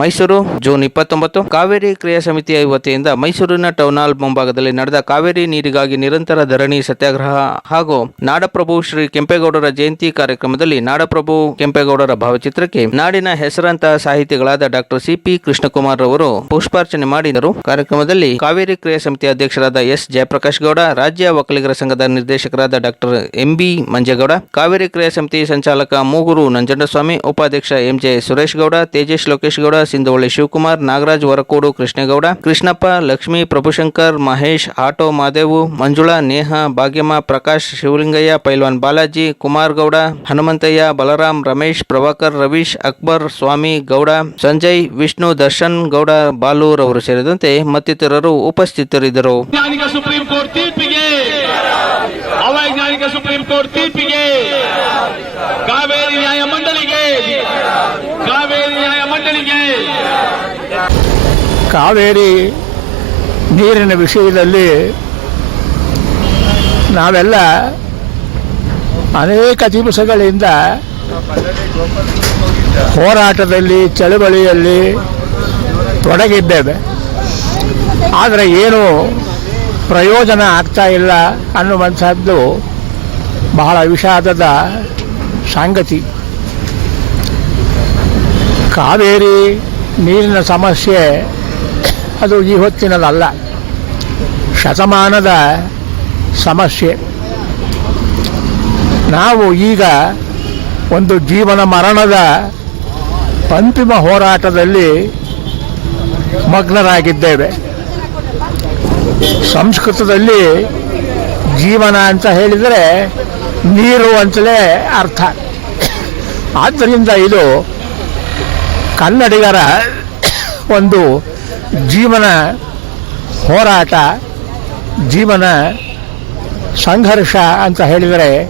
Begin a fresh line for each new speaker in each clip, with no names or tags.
Mysuru, June ಇಪ್ಪತ್ತೊಂಬತ್ತು. ಕಾವೇರಿ ಕ್ರಿಯಾ ಸಮಿತಿಯ ವತಿಯಿಂದ ಮೈಸೂರಿನ ಟೌನ್ ಹಾಲ್ ಮುಂಭಾಗದಲ್ಲಿ ನಡೆದ ಕಾವೇರಿ ನೀರಿಗಾಗಿ ನಿರಂತರ ಧರಣಿ, ಸತ್ಯಾಗ್ರಹ ಹಾಗೂ ನಾಡಪ್ರಭು ಶ್ರೀ ಕೆಂಪೇಗೌಡರ ಜಯಂತಿ ಕಾರ್ಯಕ್ರಮದಲ್ಲಿ ನಾಡಪ್ರಭು ಕೆಂಪೇಗೌಡರ ಭಾವಚಿತ್ರಕ್ಕೆ ನಾಡಿನ ಹೆಸರಾಂತ ಸಾಹಿತಿಗಳಾದ ಡಾಕ್ಟರ್ ಸಿಪಿ ಕೃಷ್ಣಕುಮಾರ್ ಅವರು ಪುಷ್ಪಾರ್ಚನೆ ಮಾಡಿದರು. ಕಾರ್ಯಕ್ರಮದಲ್ಲಿ ಕಾವೇರಿ ಕ್ರಿಯಾ ಸಮಿತಿ ಅಧ್ಯಕ್ಷರಾದ ಎಸ್. ಜಯಪ್ರಕಾಶ್ ಗೌಡ, ರಾಜ್ಯ ಒಕ್ಕಲಿಗರ ಸಂಘದ ನಿರ್ದೇಶಕರಾದ ಡಾಕ್ಟರ್ ಎಂಬಿ ಮಂಜೇಗೌಡ, ಕಾವೇರಿ ಕ್ರಿಯಾ ಸಮಿತಿ ಸಂಚಾಲಕ ಮೂಗೂರು ನಂಜಂಡಸ್ವಾಮಿ, ಉಪಾಧ್ಯಕ್ಷ ಎಂಜೆ ಸುರೇಶ್ ಗೌಡ, ತೇಜೇಶ್ ಲೋಕೇಶ್ ಗೌಡ ಸಿಂಧವಳ್ಳಿ ಶಿವಕುಮಾರ್, ನಾಗರಾಜ್ ವರಕೋಡು, ಕೃಷ್ಣೇಗೌಡ, ಕೃಷ್ಣಪ್ಪ, ಲಕ್ಷ್ಮೀ, ಪ್ರಭುಶಂಕರ್, ಮಹೇಶ್, ಆಟೋ ಮಾದೇವು, ಮಂಜುಳಾ, ನೇಹ, ಭಾಗ್ಯಮ್ಮ, ಪ್ರಕಾಶ್, ಶಿವಲಿಂಗಯ್ಯ, ಪೈಲ್ವಾನ್ ಬಾಲಾಜಿ ಕುಮಾರ್ ಗೌಡ ಹನುಮಂತಯ್ಯ, ಬಲರಾಮ್, ರಮೇಶ್, ಪ್ರಭಾಕರ್, ರವೀಶ್, ಅಕ್ಬರ್, ಸ್ವಾಮಿ, ಗೌಡ, ಸಂಜಯ್, ವಿಷ್ಣು, ದರ್ಶನ್ ಗೌಡ, ಬಾಲೂರ್ ಅವರು ಸೇರಿದಂತೆ ಮತ್ತಿತರರು ಉಪಸ್ಥಿತರಿದ್ದರು.
ಅವೈಜ್ಞಾನಿಕ ಸುಪ್ರೀಂ ಕೋರ್ಟ್ ತೀರ್ಪಿಗೆ! ಕಾವೇರಿ ನ್ಯಾಯ ಮಂಡಳಿಗೆ ಕಾವೇರಿ ನ್ಯಾಯ ಮಂಡಳಿಗೆ
ಕಾವೇರಿ ನೀರಿನ ವಿಷಯದಲ್ಲಿ ನಾವೆಲ್ಲ ಅನೇಕ ದಿವಸಗಳಿಂದ ಹೋರಾಟದಲ್ಲಿ, ಚಳವಳಿಯಲ್ಲಿ ತೊಡಗಿದ್ದೇವೆ. ಆದರೆ ಏನು ಪ್ರಯೋಜನ ಆಗ್ತಾ ಇಲ್ಲ ಅನ್ನುವಂಥದ್ದು ಬಹಳ ವಿಷಾದದ ಸಂಗತಿ. ಕಾವೇರಿ ನೀರಿನ ಸಮಸ್ಯೆ ಅದು ಈ ಹೊತ್ತಿನದಲ್ಲ ಶತಮಾನದ ಸಮಸ್ಯೆ. ನಾವು ಈಗ ಒಂದು ಜೀವನ ಮರಣದ ಅಂತಿಮ ಹೋರಾಟದಲ್ಲಿ ಮಗ್ನರಾಗಿದ್ದೇವೆ. ಸಂಸ್ಕೃತದಲ್ಲಿ ಜೀವನ ಅಂತ ಹೇಳಿದರೆ ನೀರು ಅಂತಲೇ ಅರ್ಥ. ಆದ್ದರಿಂದ ಇದು ಕನ್ನಡಿಗರ ಒಂದು ಜೀವನ ಹೋರಾಟ, ಜೀವನ ಸಂಘರ್ಷ ಅಂತ ಹೇಳಿದರೆ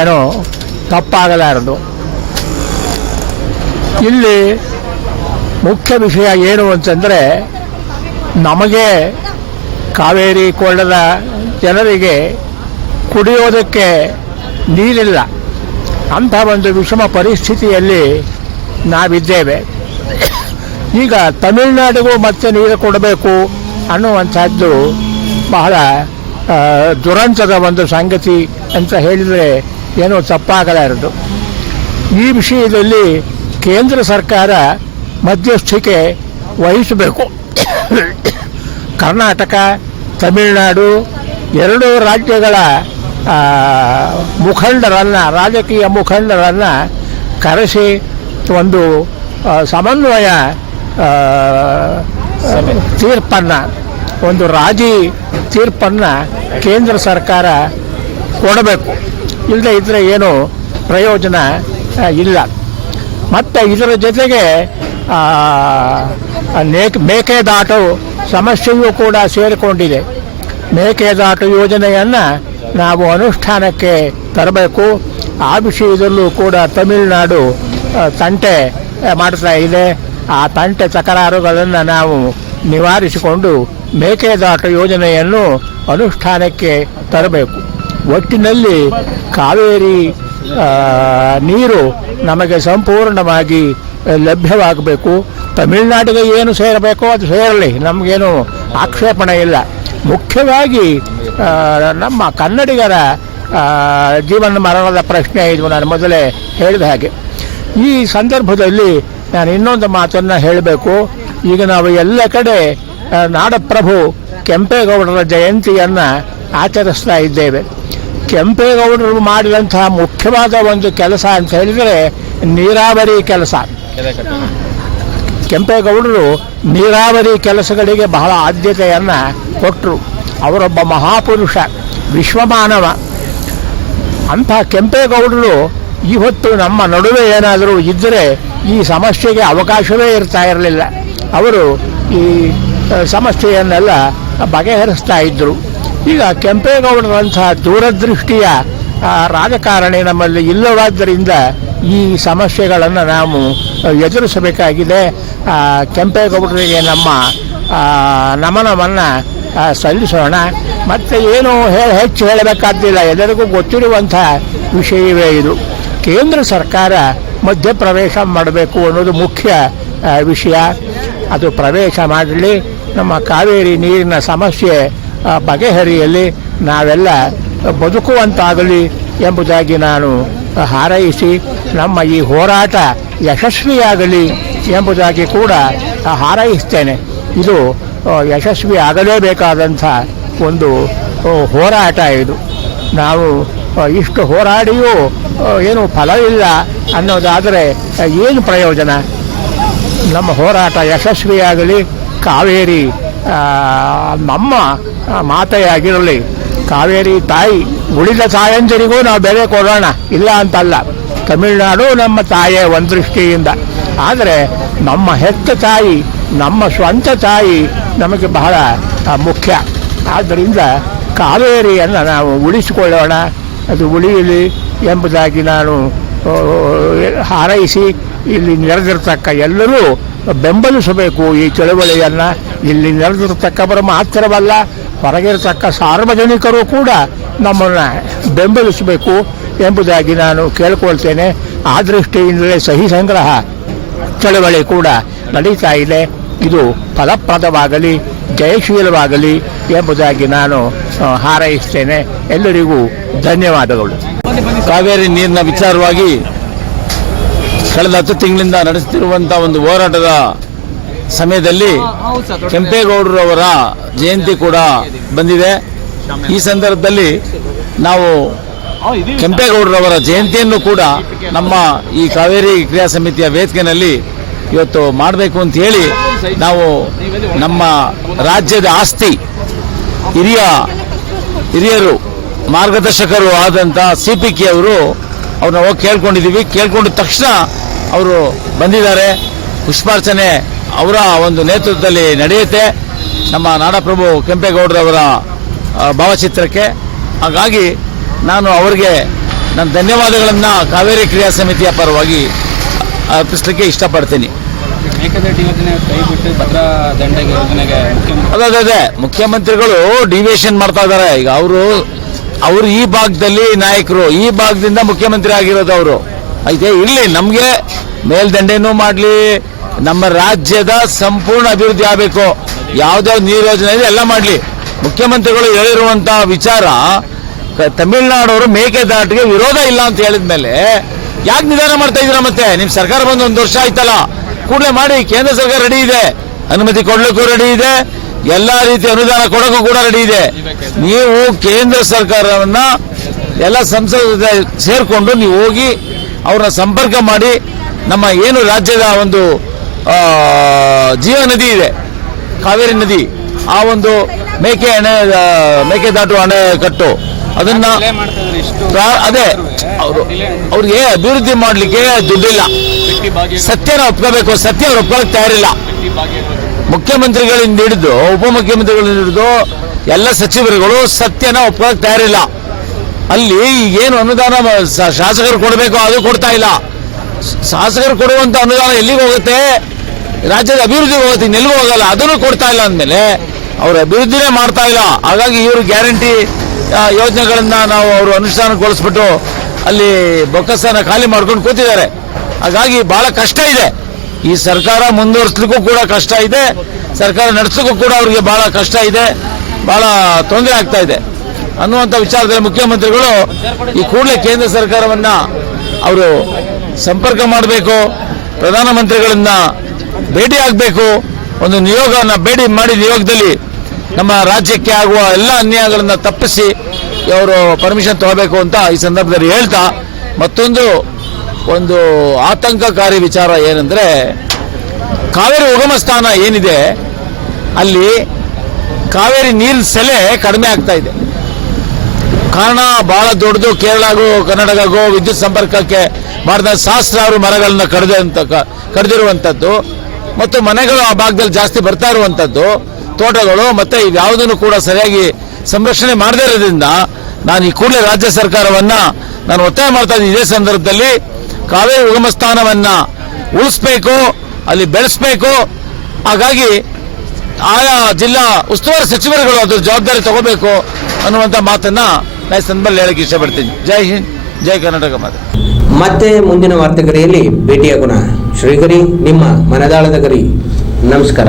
ಏನೋ ತಪ್ಪಾಗಲಾರದು. ಇಲ್ಲಿ ಮುಖ್ಯ ವಿಷಯ ಏನು ಅಂತಂದರೆ ನಮಗೆ ಕಾವೇರಿ ಕೊಳ್ಳದ ಜನರಿಗೆ ಕುಡಿಯೋದಕ್ಕೆ ನೀರಿಲ್ಲ. ಅಂಥ ಒಂದು ವಿಷಮ ಪರಿಸ್ಥಿತಿಯಲ್ಲಿ ನಾವಿದ್ದೇವೆ. ಈಗ ತಮಿಳುನಾಡಿಗೂ ಮತ್ತೆ ನೀರು ಕೊಡಬೇಕು ಅನ್ನುವಂಥದ್ದು ಬಹಳ ದುರಂತದ ಒಂದು ಸಂಗತಿ ಅಂತ ಹೇಳಿದರೆ ಏನೋ ತಪ್ಪಾಗಲಾರದು ಈ ವಿಷಯದಲ್ಲಿ ಕೇಂದ್ರ ಸರ್ಕಾರ ಮಧ್ಯಸ್ಥಿಕೆ ವಹಿಸಬೇಕು. ಕರ್ನಾಟಕ, ತಮಿಳುನಾಡು ಎರಡೂ ರಾಜ್ಯಗಳ ಮುಖಂಡರನ್ನು, ರಾಜಕೀಯ ಮುಖಂಡರನ್ನು ಕರೆಸಿ ಒಂದು ಸಮನ್ವಯ ತೀರ್ಪನ್ನು, ಒಂದು ರಾಜಿ ತೀರ್ಪನ್ನು ಕೇಂದ್ರ ಸರ್ಕಾರ ಕೊಡಬೇಕು. ಇಲ್ಲದೆ ಇದ್ದರೆ ಏನು ಪ್ರಯೋಜನ ಇಲ್ಲ. ಮತ್ತು ಇದರ ಜೊತೆಗೆ ನೇಕ್ ಮೇಕೆದಾಟು ಸಮಸ್ಯೆಯೂ ಕೂಡ ಸೇರಿಕೊಂಡಿದೆ. ಮೇಕೆದಾಟು ಯೋಜನೆಯನ್ನು ನಾವು ಅನುಷ್ಠಾನಕ್ಕೆ ತರಬೇಕು. ಆ ವಿಷಯದಲ್ಲೂ ಕೂಡ ತಮಿಳುನಾಡು ತಂಟೆ ಮಾಡ್ತಾ ಇದೆ. ಆ ತಂಟೆ ತಕರಾರುಗಳನ್ನು ನಾವು ನಿವಾರಿಸಿಕೊಂಡು ಮೇಕೆದಾಟು ಯೋಜನೆಯನ್ನು ಅನುಷ್ಠಾನಕ್ಕೆ ತರಬೇಕು. ಒಟ್ಟಿನಲ್ಲಿ ಕಾವೇರಿ ನೀರು ನಮಗೆ ಸಂಪೂರ್ಣವಾಗಿ ಲಭ್ಯವಾಗಬೇಕು. ತಮಿಳುನಾಡಿಗೆ ಏನು ಸೇರಬೇಕೋ ಅದು ಸೇರಲಿ, ನಮಗೇನು ಆಕ್ಷೇಪಣೆ ಇಲ್ಲ. ಮುಖ್ಯವಾಗಿ ನಮ್ಮ ಕನ್ನಡಿಗರ ಜೀವನ ಮರಣದ ಪ್ರಶ್ನೆ ಇದು ನಾನು ಮೊದಲೇ ಹೇಳಿದ ಹಾಗೆ. ಈ ಸಂದರ್ಭದಲ್ಲಿ ನಾನು ಇನ್ನೊಂದು ಮಾತನ್ನು ಹೇಳಬೇಕು. ಈಗ ನಾವು ಎಲ್ಲ ಕಡೆ ನಾಡಪ್ರಭು ಕೆಂಪೇಗೌಡರ ಜಯಂತಿಯನ್ನು ಆಚರಿಸ್ತಾ ಇದ್ದೇವೆ. ಕೆಂಪೇಗೌಡರು ಮಾಡಿದಂತಹ ಮುಖ್ಯವಾದ ಒಂದು ಕೆಲಸ ಅಂತ ಹೇಳಿದರೆ ನೀರಾವರಿ ಕೆಲಸ. ಕೆಂಪೇಗೌಡರು ನೀರಾವರಿ ಕೆಲಸಗಳಿಗೆ ಬಹಳ ಆದ್ಯತೆಯನ್ನು ಕೊಟ್ಟರು ಅವರೊಬ್ಬ ಮಹಾಪುರುಷ, ವಿಶ್ವಮಾನವ. ಅಂಥ ಕೆಂಪೇಗೌಡರು ಇವತ್ತು ನಮ್ಮ ನಡುವೆ ಏನಾದರೂ ಇದ್ದರೆ ಈ ಸಮಸ್ಯೆಗೆ ಅವಕಾಶವೇ ಇರ್ತಾ ಇರಲಿಲ್ಲ. ಅವರು ಈ ಸಮಸ್ಯೆಯನ್ನೆಲ್ಲ ಬಗೆಹರಿಸ್ತಾ ಇದ್ದರು ಈಗ ಕೆಂಪೇಗೌಡರಂತಹ ದೂರದೃಷ್ಟಿಯ ರಾಜಕಾರಣಿ ನಮ್ಮಲ್ಲಿ ಇಲ್ಲವಾದ್ದರಿಂದ ಈ ಸಮಸ್ಯೆಗಳನ್ನು ನಾವು ಎದುರಿಸಬೇಕಾಗಿದೆ. ಕೆಂಪೇಗೌಡರಿಗೆ ನಮ್ಮ ನಮನವನ್ನು ಸಲ್ಲಿಸೋಣ. ಮತ್ತು ಏನು ಹೇಳಿ ಹೆಚ್ಚು ಹೇಳಬೇಕಾದ್ದಿಲ್ಲ. ಎಲ್ಲರಿಗೂ ಗೊತ್ತಿರುವಂಥ ವಿಷಯವೇ ಇದು. ಕೇಂದ್ರ ಸರ್ಕಾರ ಮಧ್ಯಪ್ರವೇಶ ಮಾಡಬೇಕು ಅನ್ನೋದು ಮುಖ್ಯ ವಿಷಯ. ಅದು ಪ್ರವೇಶ ಮಾಡಲಿ, ನಮ್ಮ ಕಾವೇರಿ ನೀರಿನ ಸಮಸ್ಯೆ ಬಗೆಹರಿಯಲಿ, ನಾವೆಲ್ಲ ಬದುಕುವಂತಾಗಲಿ ಎಂಬುದಾಗಿ ನಾನು ಹಾರೈಸಿ, ನಮ್ಮ ಈ ಹೋರಾಟ ಯಶಸ್ವಿಯಾಗಲಿ ಎಂಬುದಾಗಿ ಕೂಡ ಹಾರೈಸ್ತೇನೆ. ಇದು ಯಶಸ್ವಿ ಆಗಲೇಬೇಕಾದಂಥ ಒಂದು ಹೋರಾಟ ಇದು. ನಾವು ಇಷ್ಟು ಹೋರಾಡಿಯೂ ಏನು ಫಲವಿಲ್ಲ ಅನ್ನೋದಾದರೆ ಏನು ಪ್ರಯೋಜನ? ನಮ್ಮ ಹೋರಾಟ ಯಶಸ್ವಿಯಾಗಲಿ, ಕಾವೇರಿ ನಮ್ಮ ಮಾತೆಯಾಗಿರಲಿ. ಕಾವೇರಿ ತಾಯಿ ಉಳಿದ ತಾಯಂದಿರಿಗೂ ನಾವು ಬೆಲೆ ಕೊಡೋಣ, ಇಲ್ಲ ಅಂತಲ್ಲ. ತಮಿಳುನಾಡು ನಮ್ಮ ತಾಯೇ ಒಂದು ದೃಷ್ಟಿಯಿಂದ. ಆದರೆ, ನಮ್ಮ ಹೆತ್ತ ತಾಯಿ, ನಮ್ಮ ಸ್ವಂತ ತಾಯಿ ನಮಗೆ ಬಹಳ ಮುಖ್ಯ. ಆದ್ದರಿಂದ ಕಾವೇರಿಯನ್ನು ನಾವು ಉಳಿಸಿಕೊಳ್ಳೋಣ. ಅದು ಉಳಿಯಲಿ ಎಂಬುದಾಗಿ ನಾನು ಹಾರೈಸಿ ಇಲ್ಲಿ ನೆರೆದಿರ್ತಕ್ಕ ಎಲ್ಲರೂ ಬೆಂಬಲಿಸಬೇಕು ಈ ಚಳವಳಿಯನ್ನು. ಇಲ್ಲಿ ನೆರೆದಿರ್ತಕ್ಕವರು ಮಾತ್ರವಲ್ಲ, ಹೊರಗಿರತಕ್ಕ ಸಾರ್ವಜನಿಕರು ಕೂಡ ನಮ್ಮನ್ನು ಬೆಂಬಲಿಸಬೇಕು ಎಂಬುದಾಗಿ ನಾನು ಕೇಳಿಕೊಳ್ತೇನೆ. ಆ ದೃಷ್ಟಿಯಿಂದಲೇ ಸಹಿ ಸಂಗ್ರಹ ಚಳವಳಿ ಕೂಡ ನಡೀತಾ ಇದೆ. ಇದು ಫಲಪ್ರದವಾಗಲಿ. ಜಯಶೀಲವಾಗಲಿ ಎಂಬುದಾಗಿ ನಾನು ಹಾರೈಸ್ತೇನೆ. ಎಲ್ಲರಿಗೂ ಧನ್ಯವಾದಗಳು.
ಕಾವೇರಿ ನೀರಿನ ವಿಚಾರವಾಗಿ ಕಳೆದ ಹತ್ತು ತಿಂಗಳಿಂದ ನಡೆಸುತ್ತಿರುವಂತಹ ಒಂದು ಹೋರಾಟದ ಸಮಯದಲ್ಲಿ ಕೆಂಪೇಗೌಡರವರ ಜಯಂತಿ ಕೂಡ ಬಂದಿದೆ. ಈ ಸಂದರ್ಭದಲ್ಲಿ ನಾವು ಕೆಂಪೇಗೌಡರವರ ಜಯಂತಿಯನ್ನು ಕೂಡ ನಮ್ಮ ಈ ಕಾವೇರಿ ಕ್ರಿಯಾ ಸಮಿತಿಯ ವೇದಿಕೆಯಲ್ಲಿ ಇವತ್ತು ಮಾಡಬೇಕು ಅಂತ ಹೇಳಿ ನಾವು ನಮ್ಮ ರಾಜ್ಯದ ಆಸ್ತಿ ಹಿರಿಯ ಹಿರಿಯರು ಮಾರ್ಗದರ್ಶಕರು ಆದಂಥ ಸಿ ಕೆ ಅವರು ಅವ್ರನ್ನ ಹೋಗಿ ಕೇಳ್ಕೊಂಡಿದ್ದೀವಿ ಕೇಳ್ಕೊಂಡ ತಕ್ಷಣ ಅವರು ಬಂದಿದ್ದಾರೆ. ಪುಷ್ಪಾರ್ಚನೆ ಅವರ ಒಂದು ನೇತೃತ್ವದಲ್ಲಿ ನಡೆಯುತ್ತೆ. ನಮ್ಮ ನಾಡಪ್ರಭು ಕೆಂಪೇಗೌಡರವರ ಭಾವಚಿತ್ರಕ್ಕೆ. ಹಾಗಾಗಿ ನಾನು ಅವರಿಗೆ ನನ್ನ ಧನ್ಯವಾದಗಳನ್ನು ಕಾವೇರಿ ಕ್ರಿಯಾ ಸಮಿತಿಯ ಪರವಾಗಿ ಅರ್ಪಿಸಲಿಕ್ಕೆ ಇಷ್ಟಪಡ್ತೀನಿ. ಅದೇ ಅದೇ, ಮುಖ್ಯಮಂತ್ರಿಗಳು ಡಿವಿಯೇಷನ್ ಮಾಡ್ತಾ ಇದ್ದಾರೆ ಈಗ ಅವರು ಅವರು ಈ ಭಾಗದಲ್ಲಿ ನಾಯಕರು ಈ ಭಾಗದಿಂದ ಮುಖ್ಯಮಂತ್ರಿ ಆಗಿರೋದು ಅವರು. ಐತೆ ಇಲ್ಲಿ ನಮಗೆ ಮೇಲ್ದಂಡೆನೂ ಮಾಡಲಿ ನಮ್ಮ ರಾಜ್ಯದ ಸಂಪೂರ್ಣ ಅಭಿವೃದ್ಧಿ ಆಗಬೇಕು. ಯಾವ್ದಾವ್ದು ನೀರು ಯೋಜನೆ ಇದೆ ಎಲ್ಲ ಮಾಡಲಿ. ಮುಖ್ಯಮಂತ್ರಿಗಳು ಹೇಳಿರುವಂತ ವಿಚಾರ ತಮಿಳುನಾಡವರು ಮೇಕೆದಾಟಿಗೆ ವಿರೋಧ ಇಲ್ಲ ಅಂತ ಹೇಳಿದ ಮೇಲೆ ಯಾಕೆ ನಿಧಾನ ಮಾಡ್ತಾ ಇದ್ದೀರಾ ಮತ್ತೆ? ನಿಮ್ ಸರ್ಕಾರ ಬಂದು ಒಂದು ವರ್ಷ ಆಯ್ತಲ್ಲ. ಕೂಡಲೇ ಮಾಡಿ, ಕೇಂದ್ರ ಸರ್ಕಾರ ರೆಡಿ ಇದೆ. ಅನುಮತಿ ಕೊಡಲಿಕ್ಕೂ ರೆಡಿ ಇದೆ. ಎಲ್ಲಾ ರೀತಿ ಅನುದಾನ ಕೊಡೋಕ್ಕೂ ಕೂಡ ರೆಡಿ ಇದೆ. ನೀವು ಕೇಂದ್ರ ಸರ್ಕಾರವನ್ನ ಎಲ್ಲ ಸಂಸದ ಸೇರಿಕೊಂಡು ನೀವು ಹೋಗಿ ಅವ್ರನ್ನ ಸಂಪರ್ಕ ಮಾಡಿ, ನಮ್ಮ ಏನು ರಾಜ್ಯದ ಒಂದು ಜೀವ ನದಿ ಇದೆ, ಕಾವೇರಿ ನದಿ, ಆ ಒಂದು ಮೇಕೆ ಅಣೆ ಮೇಕೆದಾಟು ಅಣೆಕಟ್ಟು ಅದನ್ನ ಅದೇ ಅವರು ಅವ್ರಿಗೆ ಅಭಿವೃದ್ಧಿ ಮಾಡ್ಲಿಕ್ಕೆ ದುಡ್ಡಿಲ್ಲ. ಸತ್ಯನ ಒಪ್ಕೋಬೇಕು ಸತ್ಯ ಅವ್ರು ಒಪ್ಕೊಳ್ಳೋಕೆ ತಯಾರಿಲ್ಲ. ಮುಖ್ಯಮಂತ್ರಿಗಳಿಂದ ಹಿಡಿದು ಉಪಮುಖ್ಯಮಂತ್ರಿಗಳಿಂದ ಹಿಡಿದು ಎಲ್ಲ ಸಚಿವರುಗಳು ಸತ್ಯನ ಒಪ್ಕೊಳ್ಳೋಕೆ ತಯಾರಿಲ್ಲ. ಅಲ್ಲಿ ಏನು ಅನುದಾನ ಶಾಸಕರು ಕೊಡಬೇಕು ಅದು ಕೊಡ್ತಾ ಇಲ್ಲ. ಶಾಸಕರು ಕೊಡುವಂತ ಅನುದಾನ ಎಲ್ಲಿಗೆ ಹೋಗುತ್ತೆ? ರಾಜ್ಯದ ಅಭಿವೃದ್ಧಿ ಹೋಗುತ್ತೆ ಇನ್ನೆಲ್ಲಿಗೂ ಹೋಗಲ್ಲ. ಅದನ್ನು ಕೊಡ್ತಾ ಇಲ್ಲ ಅಂದಮೇಲೆ ಅವ್ರ ಅಭಿವೃದ್ಧಿನೇ ಮಾಡ್ತಾ ಇಲ್ಲ. ಹಾಗಾಗಿ ಇವರು ಗ್ಯಾರಂಟಿ ಯೋಜನೆಗಳನ್ನ ನಾವು ಅವರು ಅನುಷ್ಠಾನಗೊಳಿಸ್ಬಿಟ್ಟು ಅಲ್ಲಿ ಬೊಕ್ಕಸನ ಖಾಲಿ ಮಾಡ್ಕೊಂಡು ಕೂತಿದ್ದಾರೆ. ಹಾಗಾಗಿ ಬಹಳ ಕಷ್ಟ ಇದೆ. ಈ ಸರ್ಕಾರ ಮುಂದುವರಿಸ್ಲಿಕ್ಕೂ ಕೂಡ ಕಷ್ಟ ಇದೆ. ಸರ್ಕಾರ ನಡೆಸಲಿಕ್ಕೂ ಕೂಡ ಅವರಿಗೆ ಬಹಳ ಕಷ್ಟ ಇದೆ. ಬಹಳ ತೊಂದರೆ ಆಗ್ತಾ ಇದೆ. ಅನ್ನುವಂಥ ವಿಚಾರದಲ್ಲಿ ಮುಖ್ಯಮಂತ್ರಿಗಳು ಈ ಕೂಡಲೇ ಕೇಂದ್ರ ಸರ್ಕಾರವನ್ನ ಅವರು ಸಂಪರ್ಕ ಮಾಡಬೇಕು, ಪ್ರಧಾನಮಂತ್ರಿಗಳನ್ನ ಭೇಟಿ ಆಗಬೇಕು, ಒಂದು ನಿಯೋಗವನ್ನು ಭೇಟಿ ಮಾಡಿ ನಿಯೋಗದಲ್ಲಿ ನಮ್ಮ ರಾಜ್ಯಕ್ಕೆ ಆಗುವ ಎಲ್ಲ ಅನ್ಯಾಯಗಳನ್ನು ತಪ್ಪಿಸಿ ಅವರು ಪರ್ಮಿಷನ್ ತಗೋಬೇಕು ಅಂತ ಈ ಸಂದರ್ಭದಲ್ಲಿ ಹೇಳ್ತಾ, ಮತ್ತೊಂದು ಒಂದು ಆತಂಕಕಾರಿ ವಿಚಾರ ಏನಂದ್ರೆ, ಕಾವೇರಿ ಉಗಮ ಸ್ಥಾನ ಏನಿದೆ, ಅಲ್ಲಿ ಕಾವೇರಿ ನೀರಿನ ಸೆಲೆ ಕಡಿಮೆ ಆಗ್ತಾ ಇದೆ. ಕಾರಣ ಬಹಳ ದೊಡ್ಡದು ಕೇರಳಗೂ ಕರ್ನಾಟಕಗೂ ವಿದ್ಯುತ್ ಸಂಪರ್ಕಕ್ಕೆ ಮಾಡಿದ ಸಹಸ್ರಾರು ಮರಗಳನ್ನ ಕಡಿದಂತ ಕಡಿದಿರುವಂಥದ್ದು ಮತ್ತು ಮನೆಗಳು ಆ ಭಾಗದಲ್ಲಿ ಜಾಸ್ತಿ ಬರ್ತಾ ಇರುವಂಥದ್ದು ತೋಟಗಳು ಮತ್ತೆ ಇವ್ಯಾವುದನ್ನು ಕೂಡ ಸರಿಯಾಗಿ ಸಂರಕ್ಷಣೆ ಮಾಡದೇ ಇರೋದ್ರಿಂದ ನಾನು ಈ ಕೂಡಲೇ ರಾಜ್ಯ ಸರ್ಕಾರವನ್ನ ನಾನು ಒತ್ತಾಯ ಮಾಡ್ತಾ ಇದ್ದೀನಿ. ಇದೇ ಸಂದರ್ಭದಲ್ಲಿ ಕಾವೇರಿ ಉಗಮ ಸ್ಥಾನವನ್ನ ಉಳಿಸ್ಬೇಕು, ಅಲ್ಲಿ ಬೆಳೆಸಬೇಕು. ಹಾಗಾಗಿ ಆಯಾ ಜಿಲ್ಲಾ ಉಸ್ತುವಾರಿ ಸಚಿವರುಗಳು ಅದ್ರ ಜವಾಬ್ದಾರಿ ತಗೋಬೇಕು ಅನ್ನುವಂಥ ಮಾತನ್ನ ನಾನು ಸಂದರ್ಭದಲ್ಲಿ ಹೇಳಕ್ಕೆ ಇಷ್ಟಪಡ್ತೀನಿ. ಜೈ ಹಿಂದ್, ಜೈ ಕರ್ನಾಟಕ ಮಾತೆ.
ಮತ್ತೆ ಮುಂದಿನ ವಾರ್ತೆಗರಿಯಲ್ಲಿ ಭೇಟಿಯಾಗೋಣ. ಶ್ರೀಗರಿ, ನಿಮ್ಮ ಮನದಾಳದ ಗರಿ. ನಮಸ್ಕಾರ.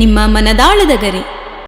ನಿಮ್ಮ ಮನದಾಳದ ಗರಿ.